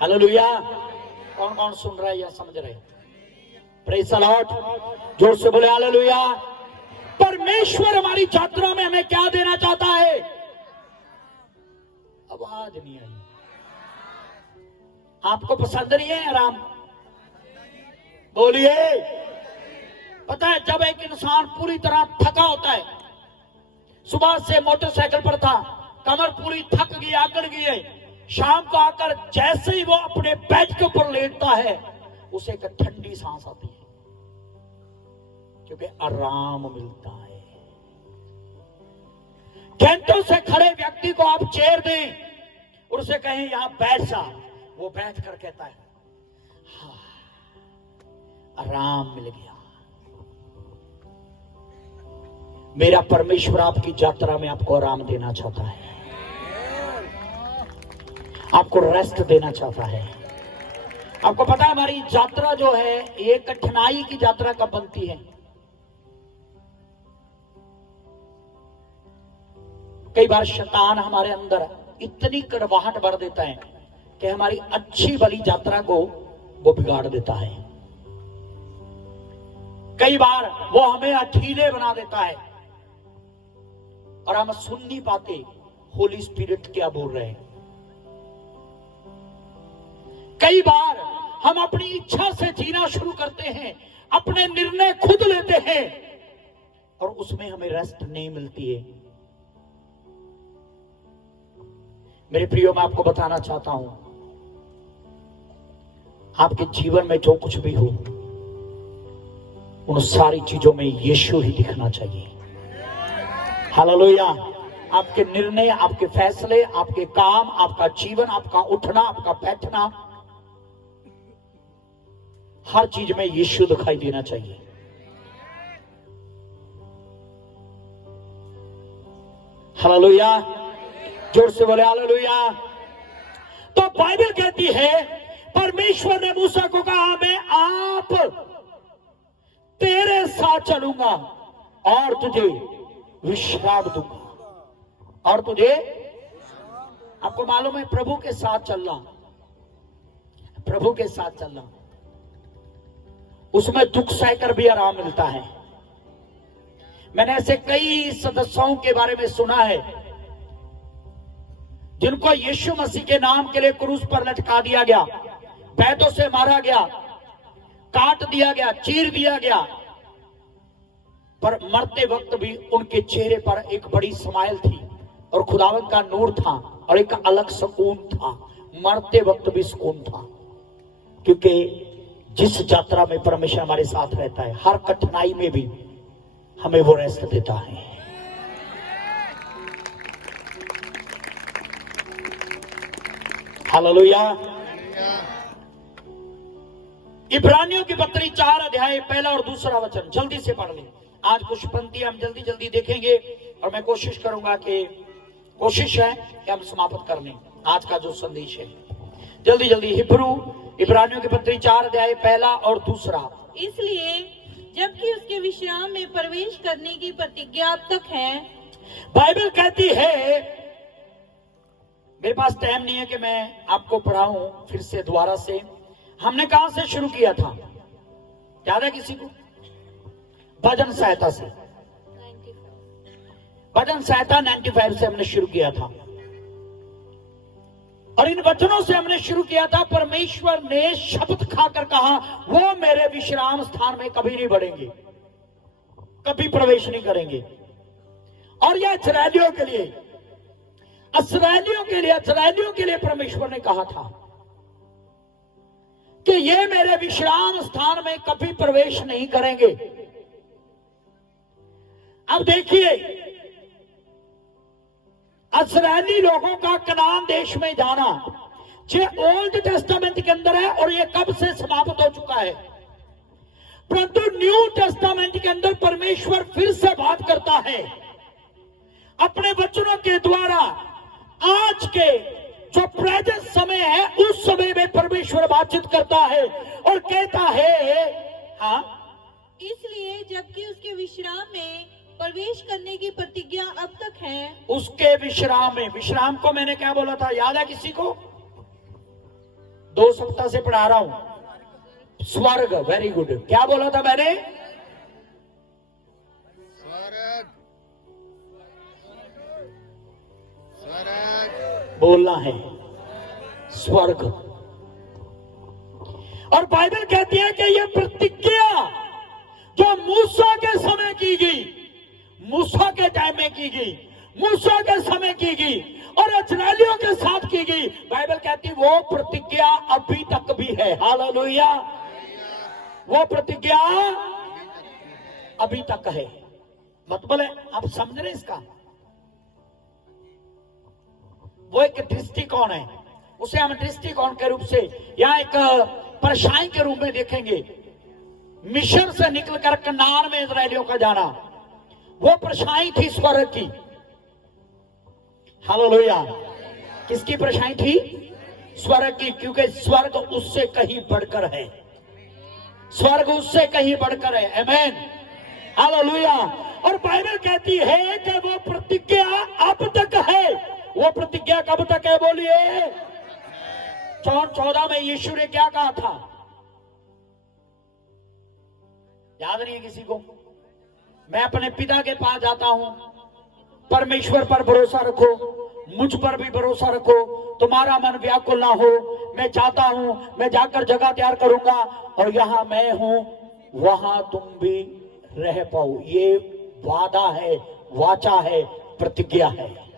Hallelujah. कौन कौन सुन रहा है या समझ रहे? Praise the Lord. जोर से बोले हालेलुया। परमेश्वर हमारी यात्रा में हमें क्या देना चाहता है? आवाज नहीं आई। आपको पसंद नहीं है आराम? बोलिए। पता है, जब एक इंसान पूरी तरह थका होता है, सुबह से मोटरसाइकिल पर था, कमर पूरी थक गई, आकर गई है, शाम को आकर जैसे ही वो अपने बेड के ऊपर लेटता है, उसे एक ठंडी सांस आती है, क्योंकि आराम मिलता है। घंटों से खड़े व्यक्ति को आप चेयर दें और उसे कहें यहां बैठ जा, वो बैठ कर कहता है हाँ, आराम मिल गया। मेरा परमेश्वर आपकी यात्रा में आपको आराम देना चाहता है, आपको रेस्ट देना चाहता है। आपको पता है हमारी यात्रा जो है ये कठिनाई की यात्रा कब बनती है? कई बार शैतान हमारे अंदर इतनी कड़वाहट भर देता है कि हमारी अच्छी वाली यात्रा को वो बिगाड़ देता है। कई बार वो हमें अठीले बना देता है और हम सुन नहीं पाते होली स्पिरिट क्या बोल रहे हैं। कई बार हम अपनी इच्छा से जीना शुरू करते हैं, अपने निर्णय खुद लेते हैं और उसमें हमें रेस्ट नहीं मिलती है। मेरे प्रियो, मैं आपको बताना चाहता हूं, आपके जीवन में जो कुछ भी हो, उन सारी चीजों में यीशु ही दिखना चाहिए। हालेलुया। आपके निर्णय, आपके फैसले, आपके काम, आपका जीवन, आपका उठना, आपका बैठना, हर चीज में यीशु दिखाई देना चाहिए। हालेलुया। जोर से बोले हालेलुया। तो बाइबल कहती है, परमेश्वर ने मूसा को कहा मैं आप तेरे साथ चलूंगा और तुझे विश्राम दूंगा। और तुझे, आपको मालूम है प्रभु के साथ चलना, प्रभु के साथ चलना, उसमें दुख सहकर भी आराम मिलता है। मैंने ऐसे कई सदस्यों के बारे में सुना है जिनको यीशु मसीह के नाम के लिए क्रूस पर लटका दिया गया, बैतों से मारा गया, काट दिया गया, चीर दिया गया, पर मरते वक्त भी उनके चेहरे पर एक बड़ी स्माइल थी और खुदावंद का नूर था और एक अलग सुकून था। मरते वक्त भी सुकून था, क्योंकि जिस यात्रा में परमेश्वर हमारे साथ रहता है, हर कठिनाई में भी हमें वो रेस्ट देता है। हालेलुया। इब्रानियों की पत्री 4 अध्याय 1 और 2 वचन जल्दी से पढ़ लें। आज कुछ पंक्ति हम जल्दी जल्दी देखेंगे और मैं कोशिश करूंगा कि कोशिश है कि हम समाप्त कर लें आज का जो संदेश है। जल्दी जल्दी इब्रानियों की पत्री 4 अध्याय 1 और 2। इसलिए जबकि उसके विश्राम में प्रवेश करने की प्रतिज्ञा अब तक है। बाइबल कहती है, मेरे पास टाइम नहीं है कि मैं आपको पढ़ाऊं फिर से दोबारा से। हमने कहां से शुरू किया था, याद है किसी को? भजन सहायता से। भजन सहायता 95 से हमने शुरू किया था और इन वचनों से हमने शुरू किया था। परमेश्वर ने शपथ खाकर कहा, वो मेरे विश्राम स्थान में कभी नहीं बढ़ेंगे, कभी प्रवेश नहीं करेंगे। और यह इस्राएलियों के लिए, इस्राएलियों के लिए परमेश्वर ने कहा था कि ये मेरे विश्राम स्थान में कभी प्रवेश नहीं करेंगे। अब देखिए, इस्राएली लोगों का कनान देश में जाना जो ओल्ड टेस्टामेंट के अंदर है और ये कब से समाप्त हो चुका है, परंतु न्यू टेस्टामेंट के अंदर परमेश्वर फिर से बात करता है अपने वचनों के द्वारा। आज के जो प्रेजेंट समय है, उस समय में परमेश्वर बातचीत करता है और कहता है, हाँ, इसलिए जबकि उसके विश्राम में प्रवेश करने की प्रतिज्ञा अब तक है। उसके विश्राम में, विश्राम को मैंने क्या बोला था, याद है किसी को? 2 सप्ताह से पढ़ा रहा हूं। स्वर्ग, वेरी गुड। क्या बोला था मैंने? स्वर्ग, स्वर्ग बोलना है, स्वर्ग। और बाइबल कहती है कि यह प्रतिज्ञा जो मूसा के समय की गई, मूसा के टाइम में की गई, मूसा के समय की गई और इस्राएलियों के साथ की गई, बाइबल कहती वो प्रतिज्ञा अभी तक भी है। हालेलुया। वो प्रतिज्ञा अभी तक है। मतलब है, आप समझ रहे इसका? वो एक दृष्टिकोण है, उसे हम दृष्टिकोण के रूप से या एक परछाई के रूप में देखेंगे। मिस्र से निकलकर कनान में इस्राएलियों का जाना, वो परछाई थी स्वर्ग की। हालेलुया। किसकी परछाई थी? स्वर्ग की, क्योंकि स्वर्ग उससे कहीं बढ़कर है। स्वर्ग उससे कहीं बढ़कर है। आमीन, हालेलुया। और बाइबल कहती है कि वो प्रतिज्ञा अब तक है। वो प्रतिज्ञा कब तक है? बोलिए। 14 में यीशु ने क्या कहा था? याद नहीं है किसी को? मैं अपने पिता के पास जाता हूं। परमेश्वर पर भरोसा रखो, मुझ पर भी भरोसा रखो, तुम्हारा मन व्याकुल ना हो। मैं चाहता हूं, मैं जाकर जगह तैयार करूंगा और यहां मैं हूं, वहां तुम भी रह पाओ। ये वादा है, वाचा है, प्रतिज्ञा है।